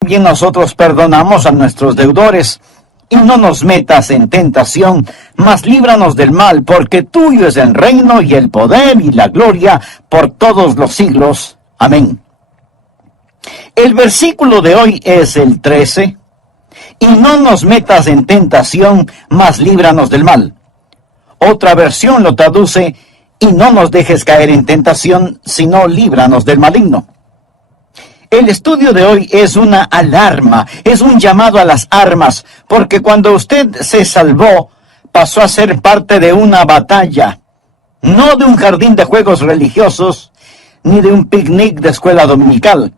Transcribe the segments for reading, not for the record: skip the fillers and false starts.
También nosotros perdonamos a nuestros deudores. Y no nos metas en tentación, mas líbranos del mal, porque tuyo es el reino y el poder y la gloria por todos los siglos. Amén. El versículo de hoy es el 13. Y no nos metas en tentación, mas líbranos del mal. Otra versión lo traduce: y no nos dejes caer en tentación, sino líbranos del maligno. El estudio de hoy es una alarma, es un llamado a las armas, porque cuando usted se salvó, pasó a ser parte de una batalla, no de un jardín de juegos religiosos, ni de un picnic de escuela dominical,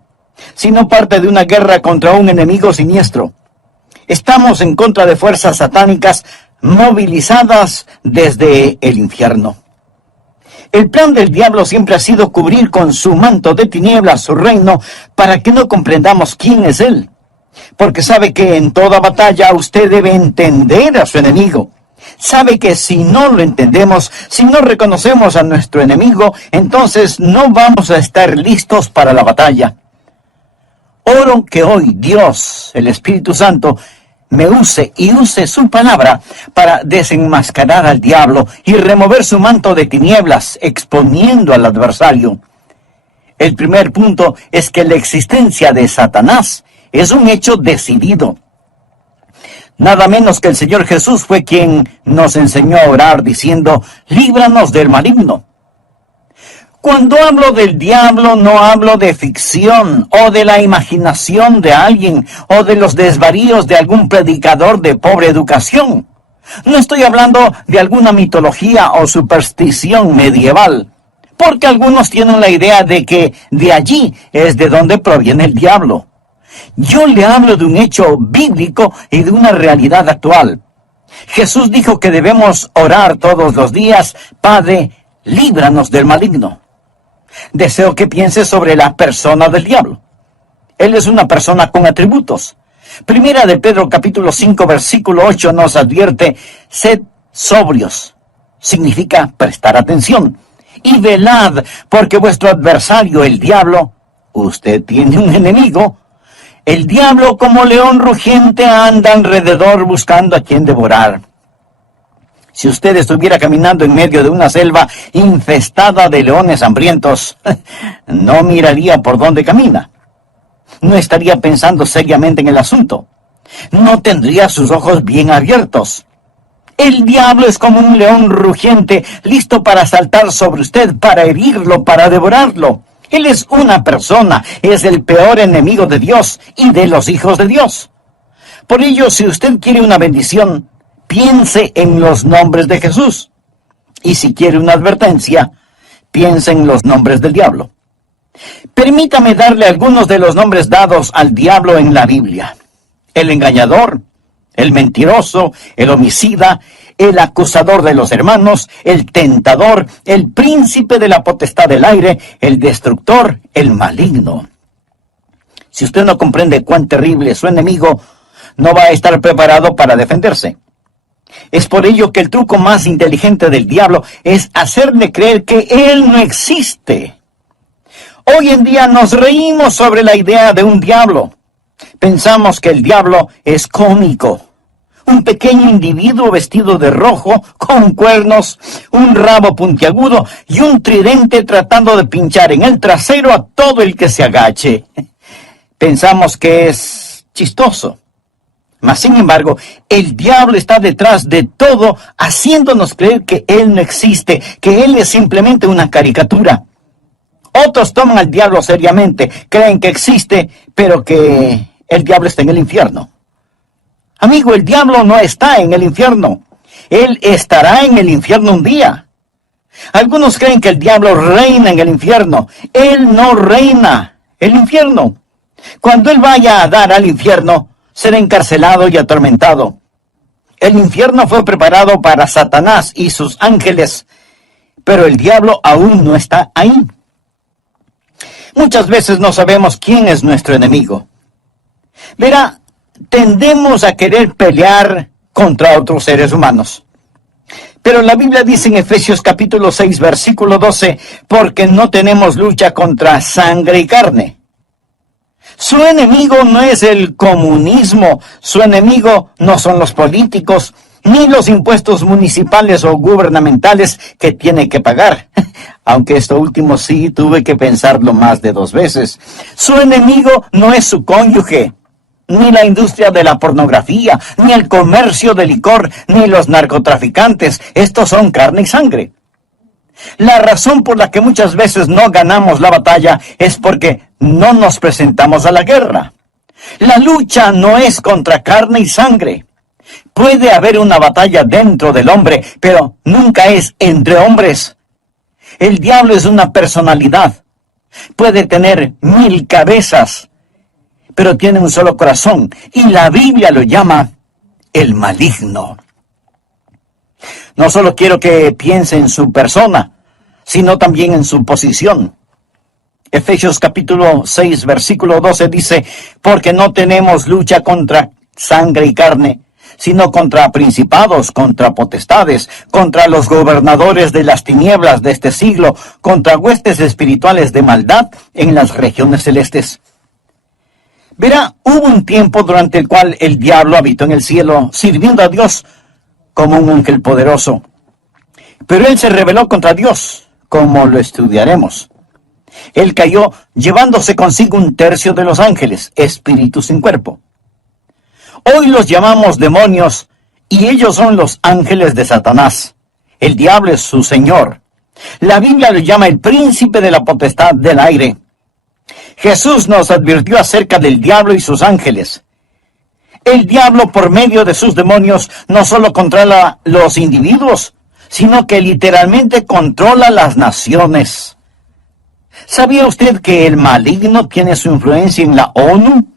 sino parte de una guerra contra un enemigo siniestro. Estamos en contra de fuerzas satánicas movilizadas desde el infierno. El plan del diablo siempre ha sido cubrir con su manto de tinieblas su reino para que no comprendamos quién es él. Porque sabe que en toda batalla usted debe entender a su enemigo. Sabe que si no lo entendemos, si no reconocemos a nuestro enemigo, entonces no vamos a estar listos para la batalla. Oro que hoy Dios, el Espíritu Santo, me use y use su palabra para desenmascarar al diablo y remover su manto de tinieblas, exponiendo al adversario. El primer punto es que la existencia de Satanás es un hecho decidido. Nada menos que el Señor Jesús fue quien nos enseñó a orar diciendo: líbranos del maligno. Cuando hablo del diablo, no hablo de ficción o de la imaginación de alguien o de los desvaríos de algún predicador de pobre educación. No estoy hablando de alguna mitología o superstición medieval, porque algunos tienen la idea de que de allí es de donde proviene el diablo. Yo le hablo de un hecho bíblico y de una realidad actual. Jesús dijo que debemos orar todos los días: Padre, líbranos del maligno. Deseo que piense sobre la persona del diablo. Él es una persona con atributos. Primera de Pedro capítulo 5 versículo 8 nos advierte: sed sobrios. Significa prestar atención. Y velad, porque vuestro adversario, el diablo, usted tiene un enemigo. El diablo, como león rugiente, anda alrededor buscando a quien devorar. Si usted estuviera caminando en medio de una selva infestada de leones hambrientos, no miraría por dónde camina. No estaría pensando seriamente en el asunto. No tendría sus ojos bien abiertos. El diablo es como un león rugiente, listo para saltar sobre usted, para herirlo, para devorarlo. Él es una persona, es el peor enemigo de Dios y de los hijos de Dios. Por ello, si usted quiere una bendición, piense en los nombres de Jesús. Y si quiere una advertencia, piense en los nombres del diablo. Permítame darle algunos de los nombres dados al diablo en la Biblia: el engañador, el mentiroso, el homicida, el acusador de los hermanos, el tentador, el príncipe de la potestad del aire, el destructor, el maligno. Si usted no comprende cuán terrible es su enemigo, no va a estar preparado para defenderse. Es por ello que el truco más inteligente del diablo es hacerle creer que él no existe. Hoy en día nos reímos sobre la idea de un diablo. Pensamos que el diablo es cómico. Un pequeño individuo vestido de rojo, con cuernos, un rabo puntiagudo y un tridente tratando de pinchar en el trasero a todo el que se agache. Pensamos que es chistoso. Mas, sin embargo, el diablo está detrás de todo, haciéndonos creer que él no existe, que él es simplemente una caricatura. Otros toman al diablo seriamente, creen que existe, pero que el diablo está en el infierno. Amigo, el diablo no está en el infierno. Él estará en el infierno un día. Algunos creen que el diablo reina en el infierno. Él no reina el infierno. Cuando él vaya a dar al infierno, será encarcelado y atormentado. El infierno fue preparado para Satanás y sus ángeles, pero el diablo aún no está ahí. Muchas veces no sabemos quién es nuestro enemigo. Verá, tendemos a querer pelear contra otros seres humanos. Pero la Biblia dice en Efesios capítulo 6, versículo 12, porque no tenemos lucha contra sangre y carne. Su enemigo no es el comunismo, su enemigo no son los políticos, ni los impuestos municipales o gubernamentales que tiene que pagar. Aunque esto último sí tuve que pensarlo más de 2 veces. Su enemigo no es su cónyuge, ni la industria de la pornografía, ni el comercio de licor, ni los narcotraficantes. Estos son carne y sangre. La razón por la que muchas veces no ganamos la batalla es porque no nos presentamos a la guerra. La lucha no es contra carne y sangre. Puede haber una batalla dentro del hombre, pero nunca es entre hombres. El diablo es una personalidad. Puede tener 1000 cabezas, pero tiene un solo corazón, y la Biblia lo llama el maligno. No solo quiero que piense en su persona, sino también en su posición. Efesios capítulo 6, versículo 12 dice, porque no tenemos lucha contra sangre y carne, sino contra principados, contra potestades, contra los gobernadores de las tinieblas de este siglo, contra huestes espirituales de maldad en las regiones celestes. Verá, hubo un tiempo durante el cual el diablo habitó en el cielo, sirviendo a Dios como un ángel poderoso. Pero él se rebeló contra Dios, como lo estudiaremos. Él cayó llevándose consigo 1/3 de los ángeles, espíritus sin cuerpo. Hoy los llamamos demonios, y ellos son los ángeles de Satanás. El diablo es su señor. La Biblia lo llama el príncipe de la potestad del aire. Jesús nos advirtió acerca del diablo y sus ángeles. El diablo, por medio de sus demonios, no solo controla los individuos, sino que literalmente controla las naciones. ¿Sabía usted que el maligno tiene su influencia en la ONU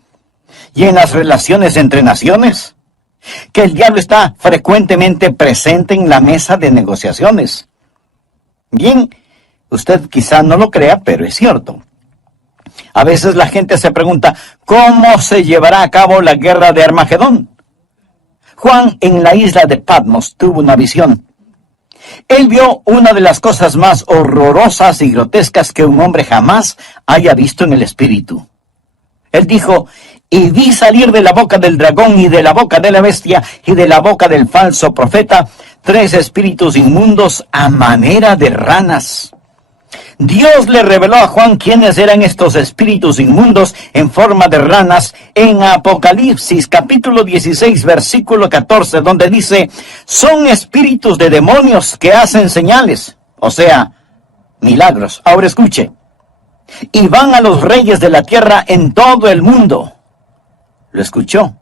y en las relaciones entre naciones? Que el diablo está frecuentemente presente en la mesa de negociaciones. Bien, usted quizá no lo crea, pero es cierto. A veces la gente se pregunta, ¿cómo se llevará a cabo la guerra de Armagedón? Juan, en la isla de Patmos, tuvo una visión. Él vio una de las cosas más horrorosas y grotescas que un hombre jamás haya visto en el espíritu. Él dijo, y vi salir de la boca del dragón y de la boca de la bestia y de la boca del falso profeta 3 espíritus inmundos a manera de ranas. Dios le reveló a Juan quiénes eran estos espíritus inmundos en forma de ranas en Apocalipsis capítulo 16 versículo 14, donde dice, son espíritus de demonios que hacen señales, o sea, milagros. Ahora escuche, y van a los reyes de la tierra en todo el mundo. ¿Lo escuchó?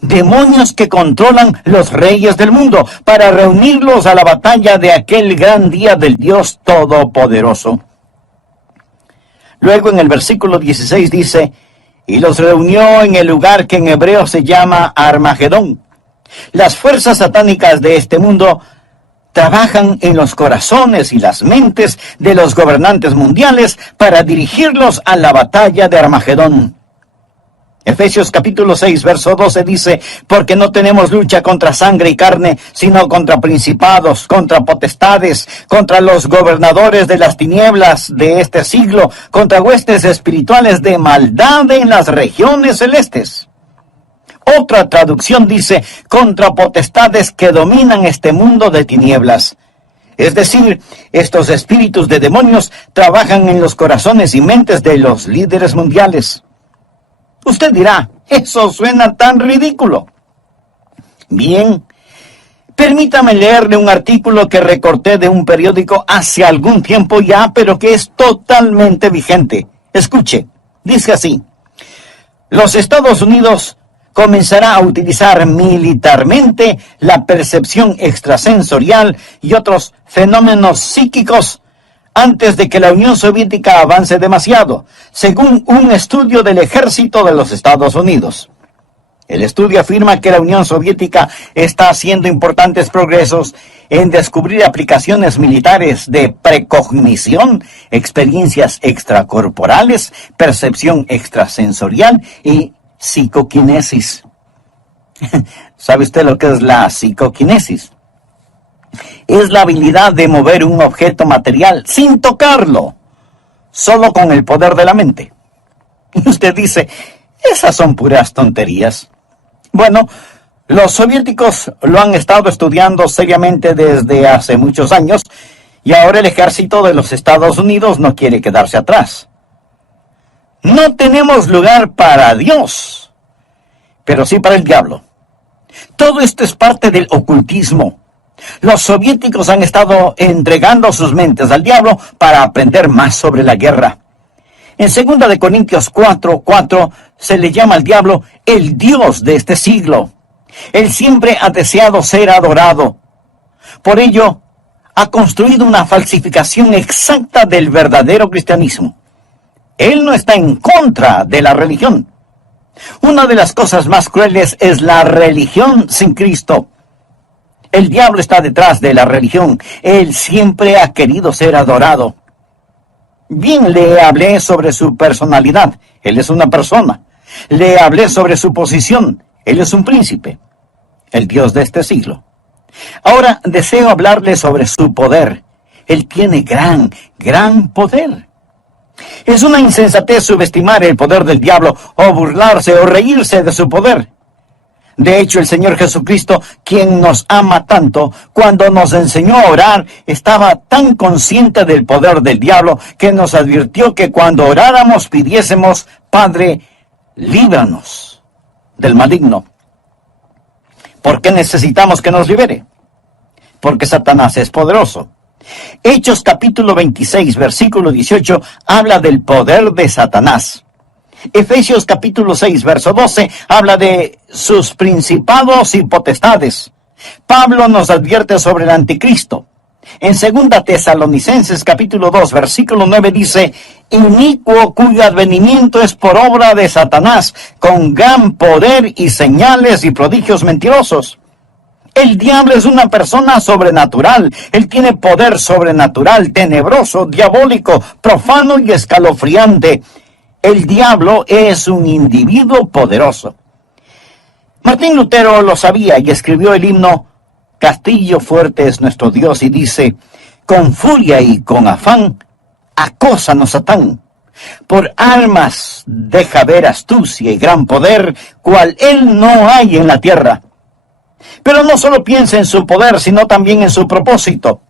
Demonios que controlan los reyes del mundo para reunirlos a la batalla de aquel gran día del Dios Todopoderoso. Luego en el versículo 16 dice, y los reunió en el lugar que en hebreo se llama Armagedón. Las fuerzas satánicas de este mundo trabajan en los corazones y las mentes de los gobernantes mundiales para dirigirlos a la batalla de Armagedón. Efesios capítulo 6, verso 12 dice, porque no tenemos lucha contra sangre y carne, sino contra principados, contra potestades, contra los gobernadores de las tinieblas de este siglo, contra huestes espirituales de maldad en las regiones celestes. Otra traducción dice, contra potestades que dominan este mundo de tinieblas. Es decir, estos espíritus de demonios trabajan en los corazones y mentes de los líderes mundiales. Usted dirá, eso suena tan ridículo. Bien, permítame leerle un artículo que recorté de un periódico hace algún tiempo ya, pero que es totalmente vigente. Escuche, dice así, los Estados Unidos comenzará a utilizar militarmente la percepción extrasensorial y otros fenómenos psíquicos antes de que la Unión Soviética avance demasiado, según un estudio del ejército de los Estados Unidos. El estudio afirma que la Unión Soviética está haciendo importantes progresos en descubrir aplicaciones militares de precognición, experiencias extracorporales, percepción extrasensorial y psicoquinesis. ¿Sabe usted lo que es la psicoquinesis? Es la habilidad de mover un objeto material sin tocarlo, solo con el poder de la mente. Y usted dice, Esas son puras tonterías. Bueno, los soviéticos lo han estado estudiando seriamente desde hace muchos años y ahora el ejército de los Estados Unidos no quiere quedarse atrás. No tenemos lugar para Dios, pero sí para el diablo. Todo esto es parte del ocultismo. Los soviéticos han estado entregando sus mentes al diablo para aprender más sobre la guerra. En 2 Corintios 4:4 se le llama al diablo el Dios de este siglo. Él siempre ha deseado ser adorado. Por ello, ha construido una falsificación exacta del verdadero cristianismo. Él no está en contra de la religión. Una de las cosas más crueles es la religión sin Cristo. El diablo está detrás de la religión. Él siempre ha querido ser adorado. Bien, le hablé sobre su personalidad. Él es una persona. Le hablé sobre su posición. Él es un príncipe, el Dios de este siglo. Ahora deseo hablarle sobre su poder. Él tiene gran poder. Es una insensatez subestimar el poder del diablo o burlarse o reírse de su poder. De hecho, el Señor Jesucristo, quien nos ama tanto, cuando nos enseñó a orar, estaba tan consciente del poder del diablo que nos advirtió que cuando oráramos pidiésemos: Padre, líbranos del maligno. ¿Por qué necesitamos que nos libere? Porque Satanás es poderoso. Hechos capítulo 26, versículo 18, habla del poder de Satanás. Efesios capítulo 6, verso 12, habla de sus principados y potestades. Pablo nos advierte sobre el anticristo. En 2 Tesalonicenses capítulo 2, versículo 9 dice: inicuo cuyo advenimiento es por obra de Satanás, con gran poder y señales y prodigios mentirosos. El diablo es una persona sobrenatural. Él tiene poder sobrenatural, tenebroso, diabólico, profano y escalofriante. El diablo es un individuo poderoso. Martín Lutero lo sabía y escribió el himno Castillo fuerte es nuestro Dios, y dice: con furia y con afán, acósanos Satán. Por armas deja ver astucia y gran poder, cual él no hay en la tierra. Pero no solo piensa en su poder, sino también en su propósito.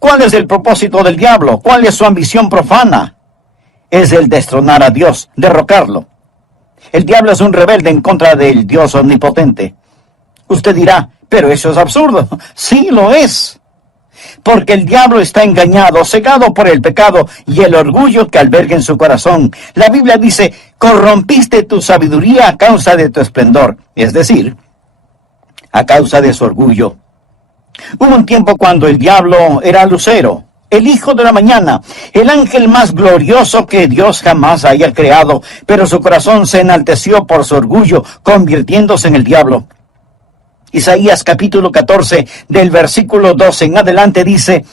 ¿Cuál es el propósito del diablo? ¿Cuál es su ambición profana? Es el destronar a Dios, derrocarlo. El diablo es un rebelde en contra del Dios omnipotente. Usted dirá: pero eso es absurdo. Sí, lo es. Porque el diablo está engañado, cegado por el pecado y el orgullo que alberga en su corazón. La Biblia dice: corrompiste tu sabiduría a causa de tu esplendor. Es decir, a causa de su orgullo. Hubo un tiempo cuando el diablo era Lucero, el hijo de la mañana, el ángel más glorioso que Dios jamás haya creado, pero su corazón se enalteció por su orgullo, convirtiéndose en el diablo. Isaías capítulo 14, del versículo 12 en adelante dice: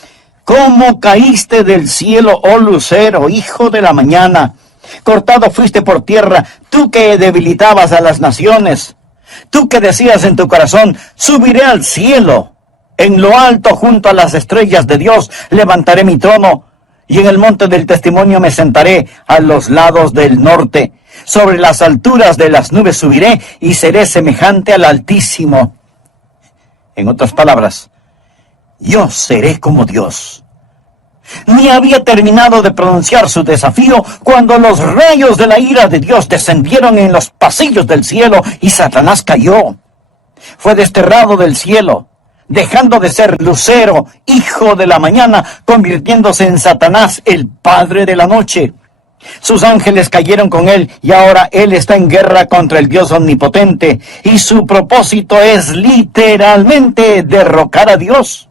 ¿cómo caíste del cielo, oh lucero, hijo de la mañana? Cortado fuiste por tierra, tú que debilitabas a las naciones. Tú que decías en tu corazón: subiré al cielo. En lo alto, junto a las estrellas de Dios, levantaré mi trono. Y en el monte del testimonio me sentaré a los lados del norte. Sobre las alturas de las nubes subiré y seré semejante al Altísimo. En otras palabras, yo seré como Dios. Ni había terminado de pronunciar su desafío cuando los rayos de la ira de Dios descendieron en los pasillos del cielo y Satanás cayó. Fue desterrado del cielo, dejando de ser Lucero, hijo de la mañana, convirtiéndose en Satanás, el padre de la noche. Sus ángeles cayeron con él y ahora él está en guerra contra el Dios omnipotente, y su propósito es literalmente derrocar a Dios.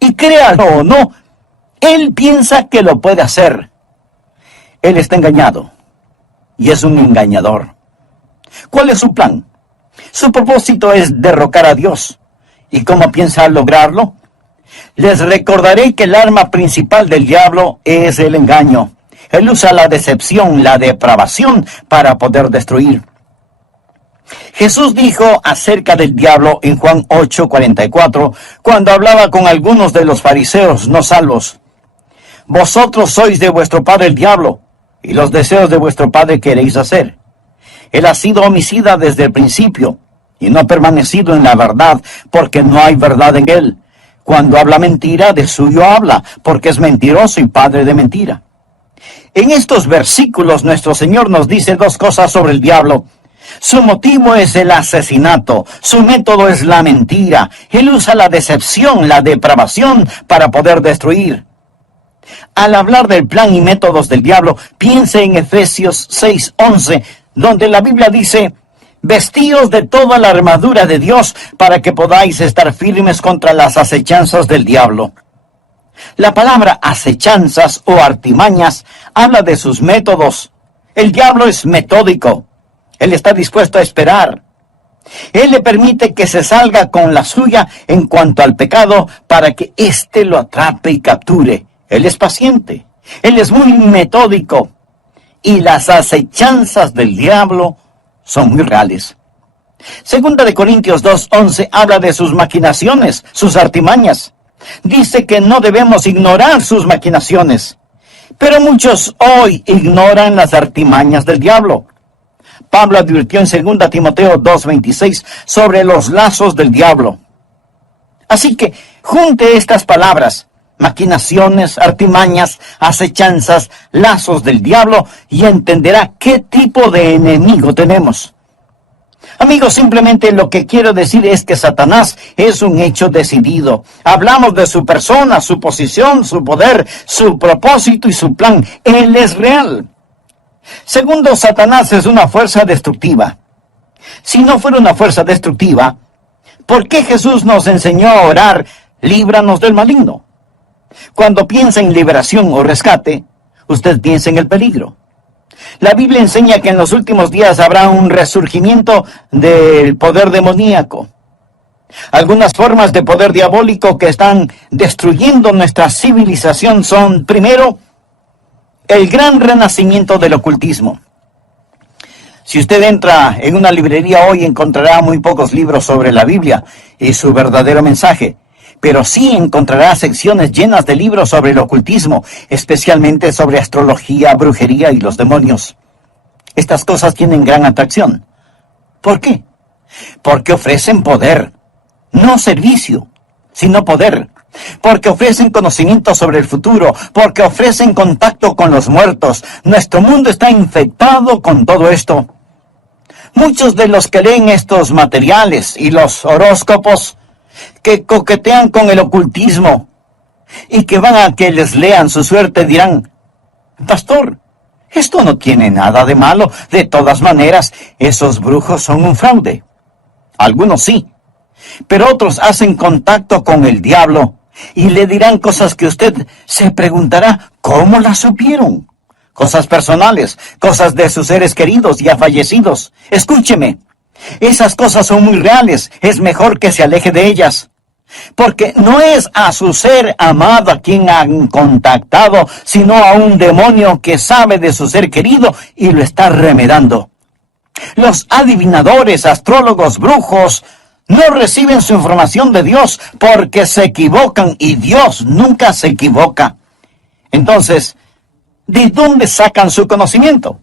Y créalo o no, él piensa que lo puede hacer. Él está engañado y es un engañador. ¿Cuál es su plan? Su propósito es derrocar a Dios. ¿Y cómo piensa lograrlo? Les recordaré que el arma principal del diablo es el engaño. Él usa la decepción, la depravación para poder destruir. Jesús dijo acerca del diablo en Juan 8:44, cuando hablaba con algunos de los fariseos no salvos: vosotros sois de vuestro padre el diablo, y los deseos de vuestro padre queréis hacer. Él ha sido homicida desde el principio y no ha permanecido en la verdad porque no hay verdad en él. Cuando habla mentira, de suyo habla, porque es mentiroso y padre de mentira. En estos versículos nuestro Señor nos dice dos cosas sobre el diablo. Su motivo es el asesinato, su método es la mentira. Él usa la decepción, la depravación para poder destruir. Al hablar del plan y métodos del diablo, piense en Efesios 6:11, donde la Biblia dice: vestíos de toda la armadura de Dios para que podáis estar firmes contra las acechanzas del diablo. La palabra acechanzas o artimañas habla de sus métodos. El diablo es metódico. Él está dispuesto a esperar. Él le permite que se salga con la suya en cuanto al pecado para que éste lo atrape y capture. Él es paciente. Él es muy metódico. Y las acechanzas del diablo son muy reales. Segunda de Corintios 2:11 habla de sus maquinaciones, sus artimañas. Dice que no debemos ignorar sus maquinaciones. Pero muchos hoy ignoran las artimañas del diablo. Pablo advirtió en 2 Timoteo 2:26 sobre los lazos del diablo. Así que junte estas palabras: maquinaciones, artimañas, acechanzas, lazos del diablo, y entenderá qué tipo de enemigo tenemos. Amigos, simplemente lo que quiero decir es que Satanás es un hecho decidido. Hablamos de su persona, su posición, su poder, su propósito y su plan. Él es real. Segundo, Satanás es una fuerza destructiva. Si no fuera una fuerza destructiva, ¿por qué Jesús nos enseñó a orar: líbranos del maligno? Cuando piensa en liberación o rescate, usted piensa en el peligro. La Biblia enseña que en los últimos días habrá un resurgimiento del poder demoníaco. Algunas formas de poder diabólico que están destruyendo nuestra civilización son, primero, el gran renacimiento del ocultismo. Si usted entra en una librería hoy, encontrará muy pocos libros sobre la Biblia y su verdadero mensaje, pero sí encontrará secciones llenas de libros sobre el ocultismo, especialmente sobre astrología, brujería y los demonios. Estas cosas tienen gran atracción. ¿Por qué? Porque ofrecen poder, no servicio, sino poder. Porque ofrecen conocimiento sobre el futuro, porque ofrecen contacto con los muertos. Nuestro mundo está infectado con todo esto. Muchos de los que leen estos materiales y los horóscopos, que coquetean con el ocultismo y que van a que les lean su suerte, dirán: pastor, esto no tiene nada de malo. De todas maneras, esos brujos son un fraude. Algunos sí, pero otros hacen contacto con el diablo y le dirán cosas que usted se preguntará: ¿cómo las supieron? Cosas personales, cosas de sus seres queridos ya fallecidos. Escúcheme, esas cosas son muy reales. Es mejor que se aleje de ellas, porque no es a su ser amado a quien han contactado, sino a un demonio que sabe de su ser querido y lo está remedando. Los adivinadores, astrólogos, brujos no reciben su información de Dios porque se equivocan, y Dios nunca se equivoca. Entonces, ¿de dónde sacan su conocimiento?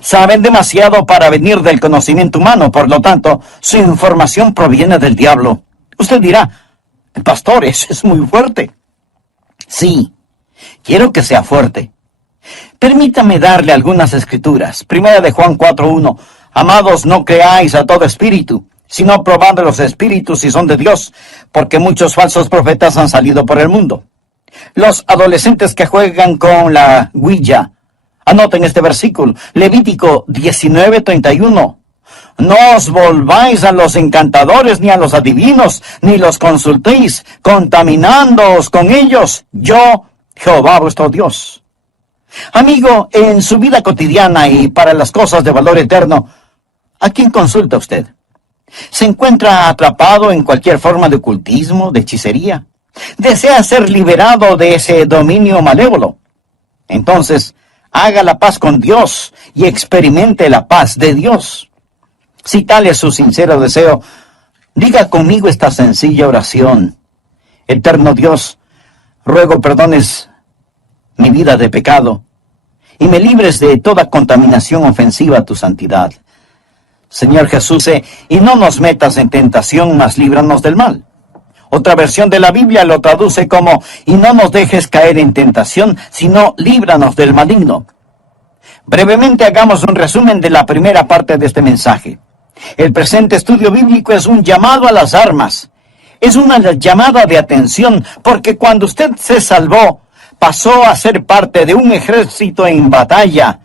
Saben demasiado para venir del conocimiento humano, por lo tanto, su información proviene del diablo. Usted dirá: pastor, eso es muy fuerte. Sí, quiero que sea fuerte. Permítame darle algunas escrituras. Primera de Juan 4:1. Amados, no creáis a todo espíritu, sino probad los espíritus si son de Dios, porque muchos falsos profetas han salido por el mundo. Los adolescentes que juegan con la Ouija, anoten este versículo, Levítico 19:31. No os volváis a los encantadores, ni a los adivinos, ni los consultéis, contaminándoos con ellos. Yo, Jehová vuestro Dios. Amigo, en su vida cotidiana y para las cosas de valor eterno, ¿a quién consulta usted? ¿Se encuentra atrapado en cualquier forma de ocultismo, de hechicería? ¿Desea ser liberado de ese dominio malévolo? Entonces, haga la paz con Dios y experimente la paz de Dios. Si tal es su sincero deseo, diga conmigo esta sencilla oración: Eterno Dios, ruego perdones mi vida de pecado y me libres de toda contaminación ofensiva a tu santidad. Señor Jesús, y no nos metas en tentación, mas líbranos del mal. Otra versión de la Biblia lo traduce como, y no nos dejes caer en tentación, sino líbranos del maligno. Brevemente hagamos un resumen de la primera parte de este mensaje. El presente estudio bíblico es un llamado a las armas. Es una llamada de atención, porque cuando usted se salvó, pasó a ser parte de un ejército en batalla,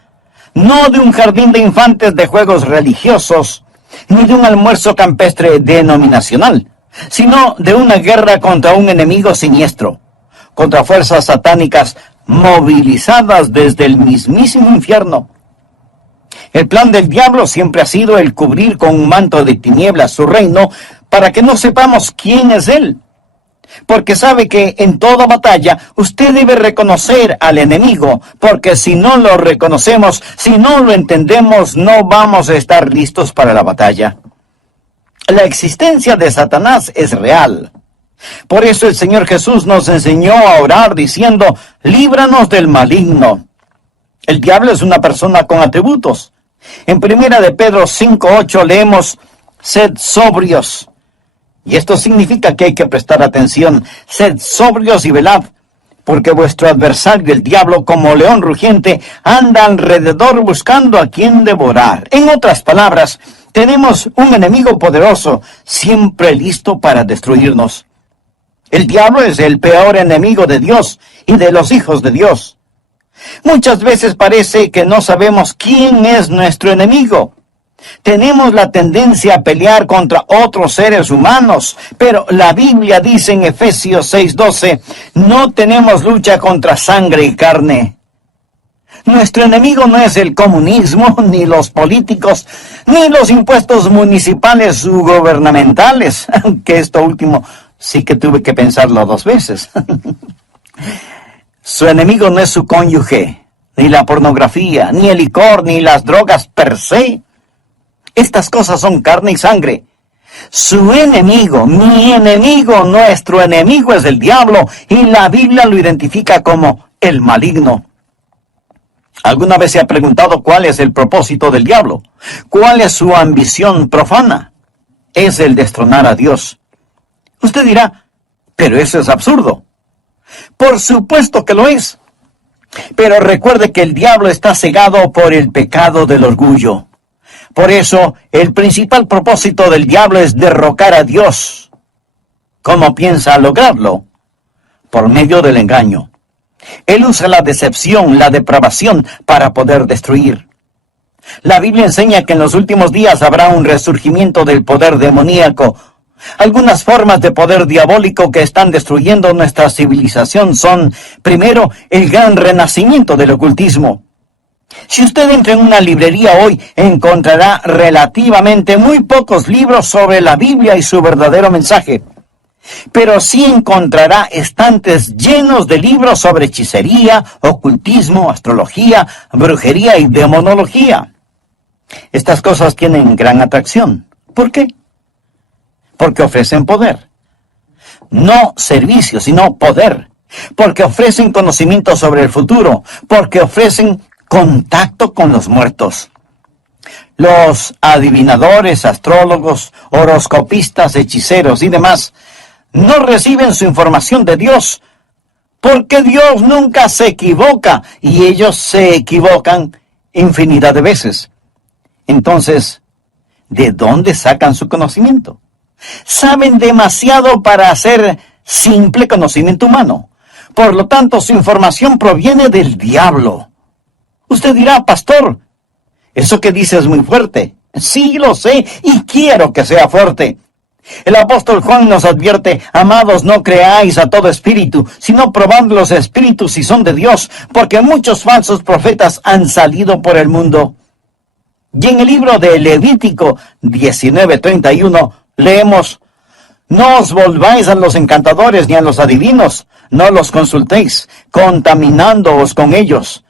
no de un jardín de infantes de juegos religiosos, ni de un almuerzo campestre denominacional, sino de una guerra contra un enemigo siniestro, contra fuerzas satánicas movilizadas desde el mismísimo infierno. El plan del diablo siempre ha sido el cubrir con un manto de tinieblas su reino para que no sepamos quién es él. Porque sabe que en toda batalla usted debe reconocer al enemigo, porque si no lo reconocemos, si no lo entendemos, no vamos a estar listos para la batalla. La existencia de Satanás es real. Por eso el Señor Jesús nos enseñó a orar diciendo, líbranos del maligno. El diablo es una persona con atributos. En 1 de Pedro 5:8 leemos, sed sobrios. Y esto significa que hay que prestar atención. Sed sobrios y velad, porque vuestro adversario, el diablo, como león rugiente, anda alrededor buscando a quien devorar. En otras palabras, tenemos un enemigo poderoso, siempre listo para destruirnos. El diablo es el peor enemigo de Dios y de los hijos de Dios. Muchas veces parece que no sabemos quién es nuestro enemigo. Tenemos la tendencia a pelear contra otros seres humanos, pero la Biblia dice en Efesios 6:12, no tenemos lucha contra sangre y carne. Nuestro enemigo no es el comunismo, ni los políticos, ni los impuestos municipales u gubernamentales, aunque esto último sí que tuve que pensarlo 2 veces. Su enemigo no es su cónyuge, ni la pornografía, ni el licor, ni las drogas per se. Estas cosas son carne y sangre. Su enemigo, mi enemigo, nuestro enemigo es el diablo, y la Biblia lo identifica como el maligno. ¿Alguna vez se ha preguntado cuál es el propósito del diablo? ¿Cuál es su ambición profana? Es el destronar a Dios. Usted dirá, pero eso es absurdo. Por supuesto que lo es. Pero recuerde que el diablo está cegado por el pecado del orgullo. Por eso, el principal propósito del diablo es derrocar a Dios. ¿Cómo piensa lograrlo? Por medio del engaño. Él usa la decepción, la depravación, para poder destruir. La Biblia enseña que en los últimos días habrá un resurgimiento del poder demoníaco. Algunas formas de poder diabólico que están destruyendo nuestra civilización son, primero, el gran renacimiento del ocultismo. Si usted entra en una librería hoy, encontrará relativamente muy pocos libros sobre la Biblia y su verdadero mensaje. Pero sí encontrará estantes llenos de libros sobre hechicería, ocultismo, astrología, brujería y demonología. Estas cosas tienen gran atracción. ¿Por qué? Porque ofrecen poder. No servicio, sino poder. Porque ofrecen conocimiento sobre el futuro. Porque ofrecen contacto con los muertos. Los adivinadores, astrólogos, horoscopistas, hechiceros y demás no reciben su información de Dios, porque Dios nunca se equivoca y ellos se equivocan infinidad de veces. Entonces, ¿de dónde sacan su conocimiento? Saben demasiado para hacer simple conocimiento humano. Por lo tanto, su información proviene del diablo. Usted dirá, pastor, eso que dice es muy fuerte. Sí, lo sé, y quiero que sea fuerte. El apóstol Juan nos advierte, amados, no creáis a todo espíritu, sino probad los espíritus si son de Dios, porque muchos falsos profetas han salido por el mundo. Y en el libro de Levítico 19:31 leemos, no os volváis a los encantadores ni a los adivinos, no los consultéis, contaminándoos con ellos.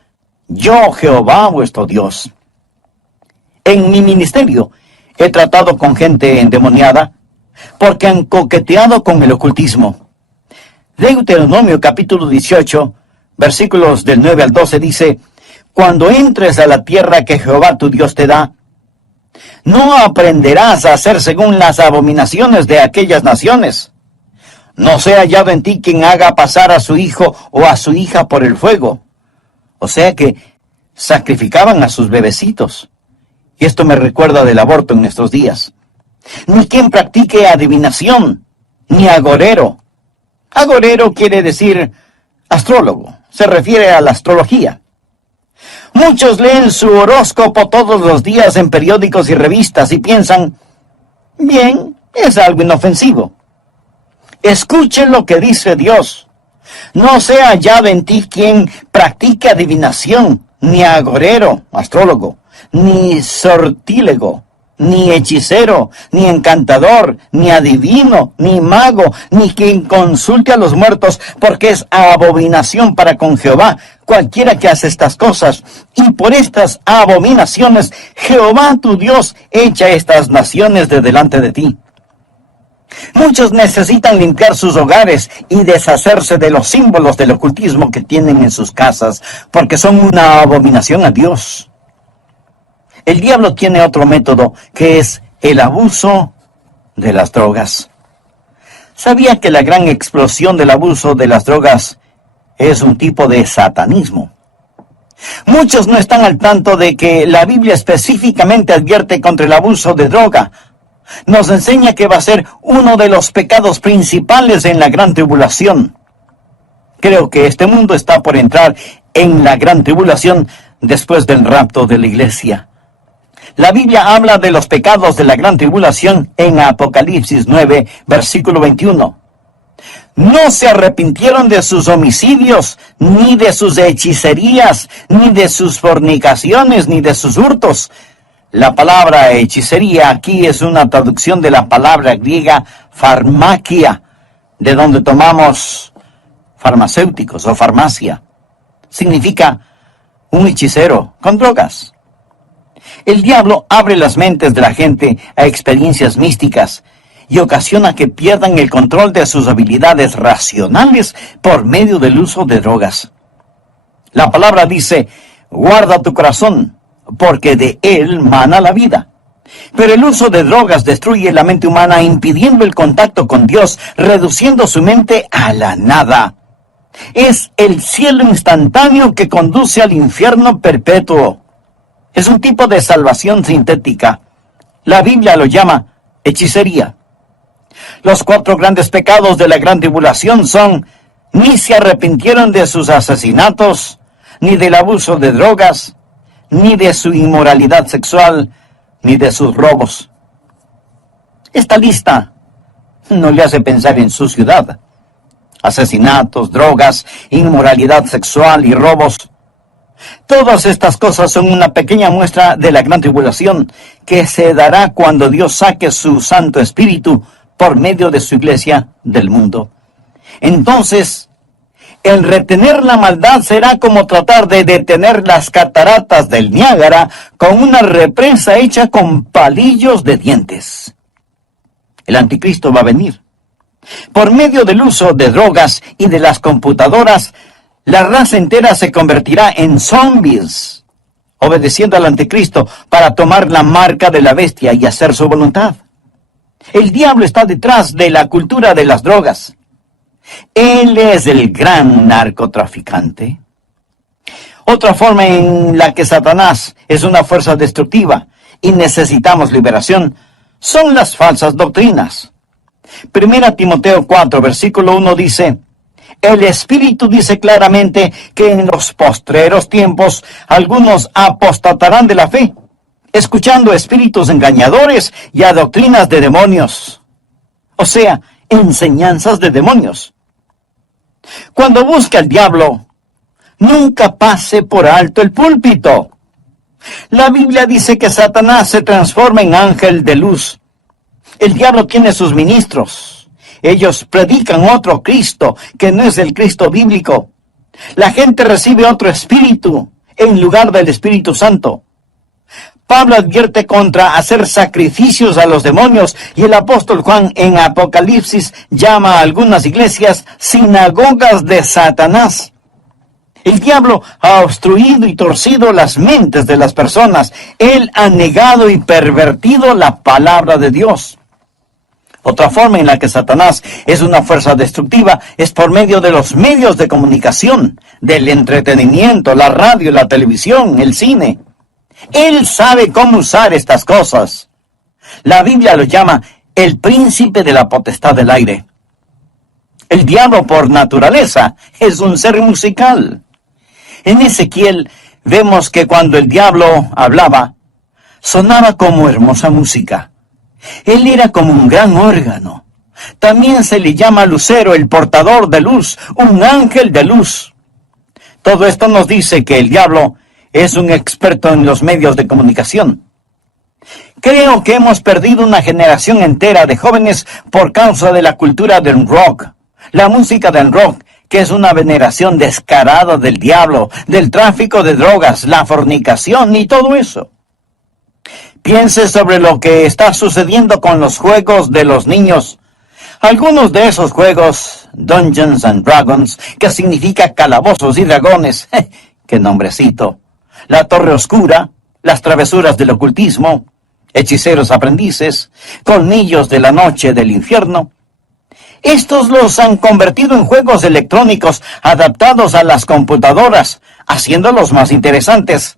Yo, Jehová, vuestro Dios. En mi ministerio he tratado con gente endemoniada porque han coqueteado con el ocultismo. Deuteronomio capítulo 18, versículos del 9 al 12 dice, cuando entres a la tierra que Jehová tu Dios te da, No aprenderás a hacer según las abominaciones de aquellas naciones. No sea hallado en ti quien haga pasar a su hijo o a su hija por el fuego. O sea que sacrificaban a sus bebecitos. Y esto me recuerda del aborto en nuestros días. Ni quien practique adivinación, ni agorero. Agorero quiere decir astrólogo. Se refiere a la astrología. Muchos leen su horóscopo todos los días en periódicos y revistas y piensan, bien, es algo inofensivo. Escuchen lo que dice Dios. No sea hallado en ti quien practique adivinación, ni agorero, astrólogo, ni sortílego, ni hechicero, ni encantador, ni adivino, ni mago, ni quien consulte a los muertos, porque es abominación para con Jehová cualquiera que hace estas cosas. Y por estas abominaciones Jehová tu Dios echa estas naciones de delante de ti. Muchos necesitan limpiar sus hogares y deshacerse de los símbolos del ocultismo que tienen en sus casas, porque son una abominación a Dios. El diablo tiene otro método, que es el abuso de las drogas. ¿Sabía que la gran explosión del abuso de las drogas es un tipo de satanismo? Muchos no están al tanto de que la Biblia específicamente advierte contra el abuso de droga. Nos enseña que va a ser uno de los pecados principales en la gran tribulación. Creo que este mundo está por entrar en la gran tribulación después del rapto de la iglesia. La Biblia habla de los pecados de la gran tribulación en Apocalipsis 9, versículo 21. No se arrepintieron de sus homicidios, ni de sus hechicerías, ni de sus fornicaciones, ni de sus hurtos. La palabra hechicería aquí es una traducción de la palabra griega farmakia, de donde tomamos farmacéuticos o farmacia. Significa un hechicero con drogas. El diablo abre las mentes de la gente a experiencias místicas y ocasiona que pierdan el control de sus habilidades racionales por medio del uso de drogas. La palabra dice, guarda tu corazón, porque de él mana la vida. Pero el uso de drogas destruye la mente humana, impidiendo el contacto con Dios, reduciendo su mente a la nada. Es el cielo instantáneo que conduce al infierno perpetuo. Es un tipo de salvación sintética. La Biblia lo llama hechicería. Los 4 grandes pecados de la gran tribulación son: ni se arrepintieron de sus asesinatos, ni del abuso de drogas, ni de su inmoralidad sexual, ni de sus robos. Esta lista no le hace pensar en su ciudad. Asesinatos, drogas, inmoralidad sexual y robos. Todas estas cosas son una pequeña muestra de la gran tribulación que se dará cuando Dios saque su Santo Espíritu por medio de su iglesia del mundo. Entonces, el retener la maldad será como tratar de detener las cataratas del Niágara con una represa hecha con palillos de dientes. El anticristo va a venir. Por medio del uso de drogas y de las computadoras, la raza entera se convertirá en zombies, obedeciendo al anticristo para tomar la marca de la bestia y hacer su voluntad. El diablo está detrás de la cultura de las drogas. Él es el gran narcotraficante. Otra forma en la que Satanás es una fuerza destructiva y necesitamos liberación son las falsas doctrinas. 1 Timoteo 4, versículo 1 dice: el Espíritu dice claramente que en los postreros tiempos algunos apostatarán de la fe, escuchando espíritus engañadores y a doctrinas de demonios. O sea, enseñanzas de demonios. Cuando busca al diablo, nunca pase por alto el púlpito. La Biblia dice que Satanás se transforma en ángel de luz. El diablo tiene sus ministros. Ellos predican otro Cristo que no es el Cristo bíblico. La gente recibe otro espíritu en lugar del Espíritu Santo. Pablo advierte contra hacer sacrificios a los demonios y el apóstol Juan en Apocalipsis llama a algunas iglesias sinagogas de Satanás. El diablo ha obstruido y torcido las mentes de las personas. Él ha negado y pervertido la palabra de Dios. Otra forma en la que Satanás es una fuerza destructiva es por medio de los medios de comunicación, del entretenimiento, la radio, la televisión, el cine. Él sabe cómo usar estas cosas. La Biblia lo llama el príncipe de la potestad del aire. El diablo por naturaleza es un ser musical. En Ezequiel vemos que cuando el diablo hablaba, sonaba como hermosa música. Él era como un gran órgano. También se le llama lucero, el portador de luz, un ángel de luz. Todo esto nos dice que el diablo es un experto en los medios de comunicación. Creo que hemos perdido una generación entera de jóvenes por causa de la cultura del rock. La música del rock, que es una veneración descarada del diablo, del tráfico de drogas, la fornicación y todo eso. Piense sobre lo que está sucediendo con los juegos de los niños. Algunos de esos juegos, Dungeons and Dragons, que significa calabozos y dragones, ¡qué nombrecito! La Torre Oscura, las travesuras del ocultismo, hechiceros aprendices, colmillos de la noche del infierno. Estos los han convertido en juegos electrónicos adaptados a las computadoras, haciéndolos más interesantes.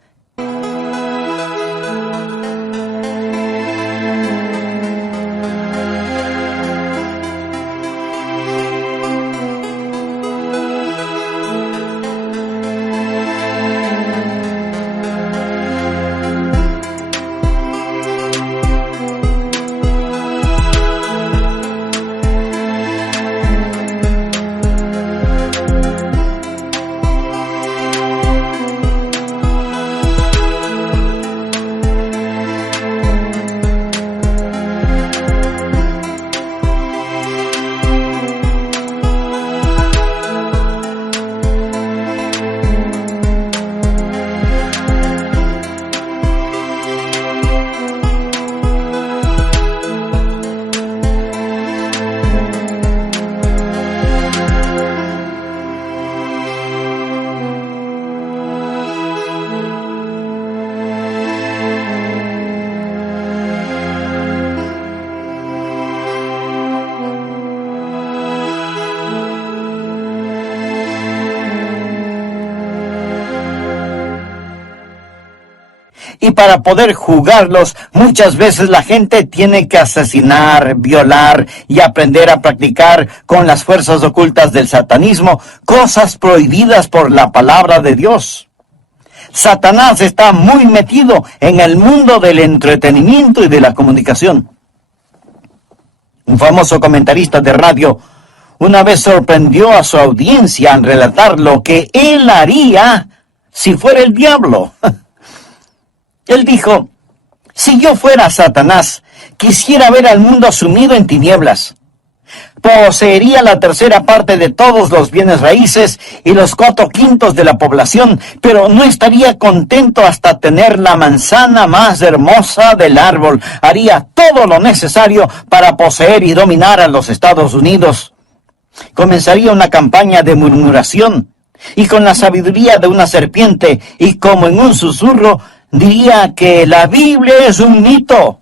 Y para poder jugarlos, muchas veces la gente tiene que asesinar, violar y aprender a practicar con las fuerzas ocultas del satanismo, cosas prohibidas por la palabra de Dios. Satanás está muy metido en el mundo del entretenimiento y de la comunicación. Un famoso comentarista de radio una vez sorprendió a su audiencia al relatar lo que él haría si fuera el diablo. Él dijo: si yo fuera Satanás, quisiera ver al mundo sumido en tinieblas. Poseería la tercera parte de todos los bienes raíces y los 4/5 de la población, pero no estaría contento hasta tener la manzana más hermosa del árbol. Haría todo lo necesario para poseer y dominar a los Estados Unidos. Comenzaría una campaña de murmuración, y con la sabiduría de una serpiente, y como en un susurro, diría que la Biblia es un mito.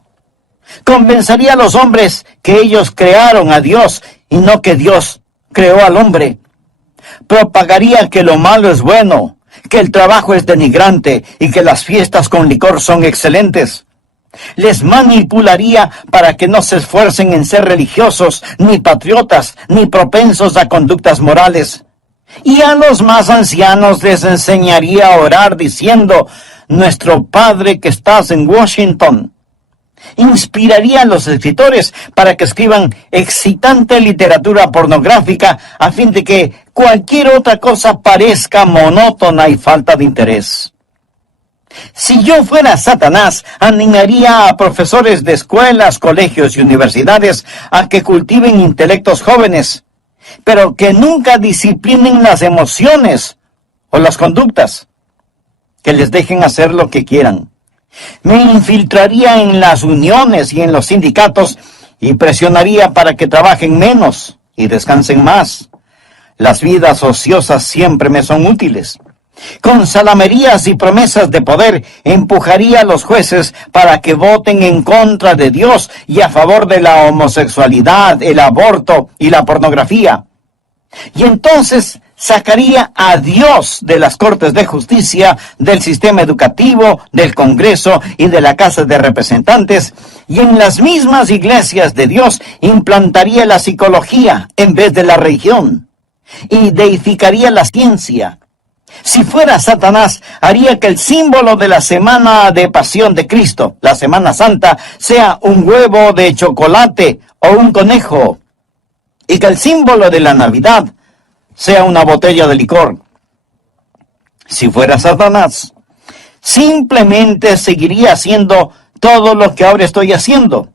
Convencería a los hombres que ellos crearon a Dios y no que Dios creó al hombre. Propagaría que lo malo es bueno, que el trabajo es denigrante y que las fiestas con licor son excelentes. Les manipularía para que no se esfuercen en ser religiosos, ni patriotas, ni propensos a conductas morales. Y a los más ancianos les enseñaría a orar diciendo: nuestro Padre que estás en Washington. Inspiraría a los escritores para que escriban excitante literatura pornográfica a fin de que cualquier otra cosa parezca monótona y falta de interés. Si yo fuera Satanás, animaría a profesores de escuelas, colegios y universidades a que cultiven intelectos jóvenes, pero que nunca disciplinen las emociones o las conductas, que les dejen hacer lo que quieran. Me infiltraría en las uniones y en los sindicatos y presionaría para que trabajen menos y descansen más. Las vidas ociosas siempre me son útiles. Con salamerías y promesas de poder empujaría a los jueces para que voten en contra de Dios y a favor de la homosexualidad, el aborto y la pornografía. Y entonces sacaría a Dios de las Cortes de Justicia, del sistema educativo, del Congreso y de la Casa de Representantes, y en las mismas iglesias de Dios implantaría la psicología en vez de la religión, y deificaría la ciencia. Si fuera Satanás, haría que el símbolo de la semana de pasión de Cristo, la Semana Santa, sea un huevo de chocolate o un conejo, y que el símbolo de la Navidad sea una botella de licor. Si fuera Satanás, simplemente seguiría haciendo todo lo que ahora estoy haciendo,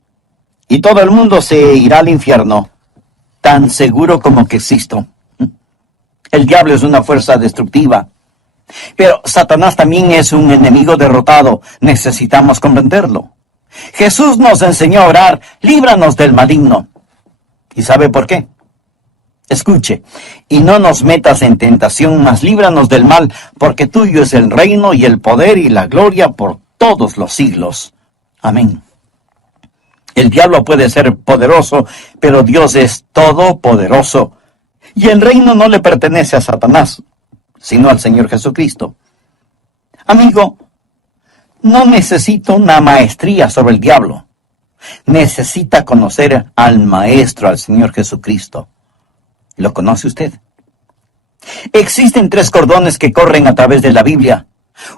y todo el mundo se irá al infierno, tan seguro como que existo. El diablo es una fuerza destructiva, pero Satanás también es un enemigo derrotado. Necesitamos comprenderlo. Jesús nos enseñó a orar: líbranos del maligno. ¿Y sabe por qué? Escuche: y no nos metas en tentación, mas líbranos del mal, porque tuyo es el reino y el poder y la gloria por todos los siglos. Amén. El diablo puede ser poderoso, pero Dios es todopoderoso. Y el reino no le pertenece a Satanás, sino al Señor Jesucristo. Amigo, no necesita una maestría sobre el diablo. Necesita conocer al Maestro, al Señor Jesucristo. ¿Lo conoce usted? Existen 3 cordones que corren a través de la Biblia.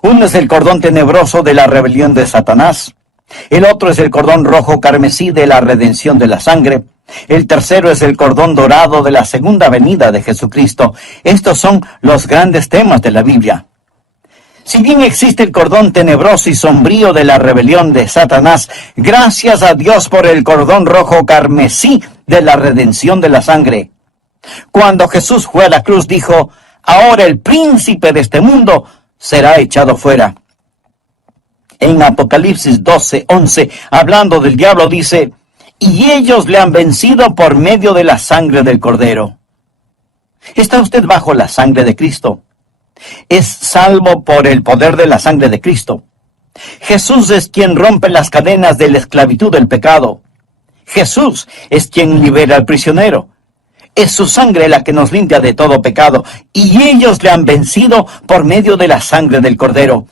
Uno es el cordón tenebroso de la rebelión de Satanás. El otro es el cordón rojo carmesí de la redención de la sangre. El tercero es el cordón dorado de la segunda venida de Jesucristo. Estos son los grandes temas de la Biblia. Si bien existe el cordón tenebroso y sombrío de la rebelión de Satanás, gracias a Dios por el cordón rojo carmesí de la redención de la sangre. Cuando Jesús fue a la cruz, dijo: ahora el príncipe de este mundo será echado fuera. En Apocalipsis 12:11, hablando del diablo, dice: y ellos le han vencido por medio de la sangre del Cordero. ¿Está usted bajo la sangre de Cristo? Es salvo por el poder de la sangre de Cristo. Jesús es quien rompe las cadenas de la esclavitud del pecado. Jesús es quien libera al prisionero. Es su sangre la que nos limpia de todo pecado, y ellos le han vencido por medio de la sangre del Cordero.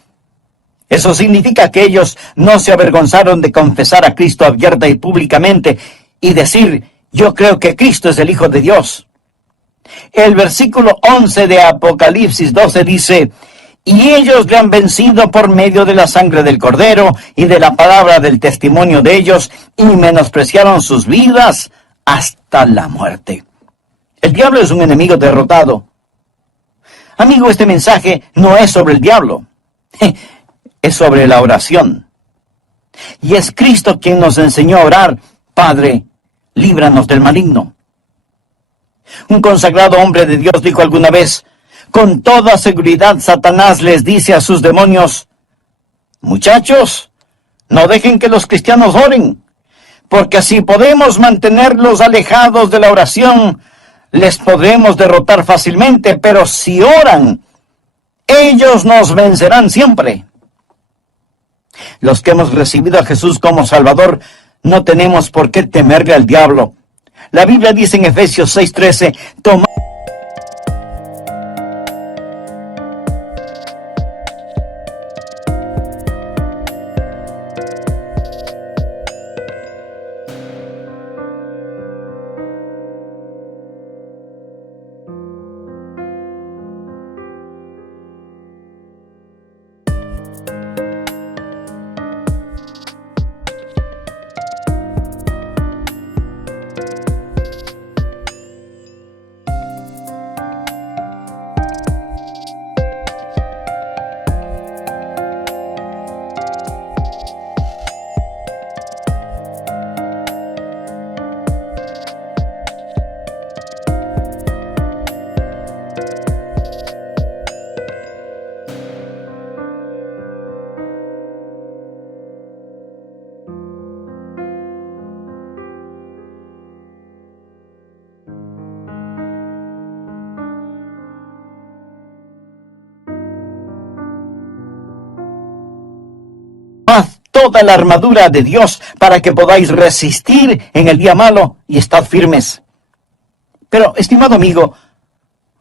Eso significa que ellos no se avergonzaron de confesar a Cristo abierta y públicamente y decir: yo creo que Cristo es el Hijo de Dios. El versículo 11 de Apocalipsis 12 dice: y ellos le han vencido por medio de la sangre del Cordero y de la palabra del testimonio de ellos, y menospreciaron sus vidas hasta la muerte. El diablo es un enemigo derrotado. Amigo, este mensaje no es sobre el diablo. Es sobre la oración. Y es Cristo quien nos enseñó a orar: Padre, líbranos del maligno. Un consagrado hombre de Dios dijo alguna vez: con toda seguridad Satanás les dice a sus demonios: muchachos, no dejen que los cristianos oren, porque así podemos mantenerlos alejados de la oración, les podremos derrotar fácilmente, pero si oran, ellos nos vencerán siempre. Los que hemos recibido a Jesús como Salvador no tenemos por qué temerle al diablo. La Biblia dice en Efesios 6:13: toma toda la armadura de Dios para que podáis resistir en el día malo y estad firmes. Pero, estimado amigo,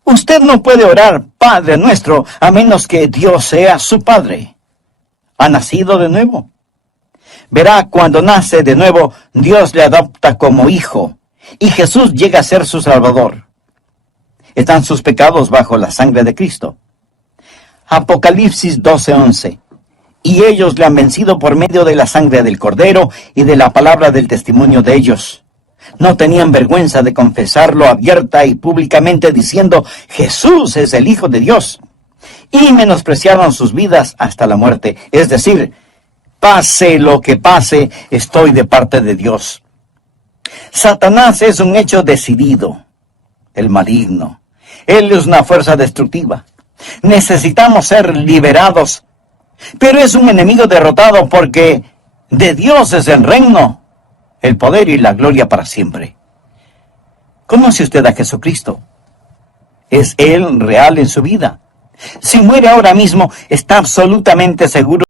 usted no puede orar Padre nuestro a menos que Dios sea su Padre. ¿Ha nacido de nuevo? Verá, cuando nace de nuevo, Dios le adopta como hijo, y Jesús llega a ser su Salvador. Están sus pecados bajo la sangre de Cristo. Apocalipsis 12:11. Y ellos le han vencido por medio de la sangre del Cordero y de la palabra del testimonio de ellos. No tenían vergüenza de confesarlo abierta y públicamente diciendo, Jesús es el Hijo de Dios. Y menospreciaron sus vidas hasta la muerte. Es decir, pase lo que pase, estoy de parte de Dios. Satanás es un hecho decidido, el maligno. Él es una fuerza destructiva. Necesitamos ser liberados. Pero es un enemigo derrotado porque de Dios es el reino, el poder y la gloria para siempre. ¿Conoce usted a Jesucristo? ¿Es Él real en su vida? Si muere ahora mismo, está absolutamente seguro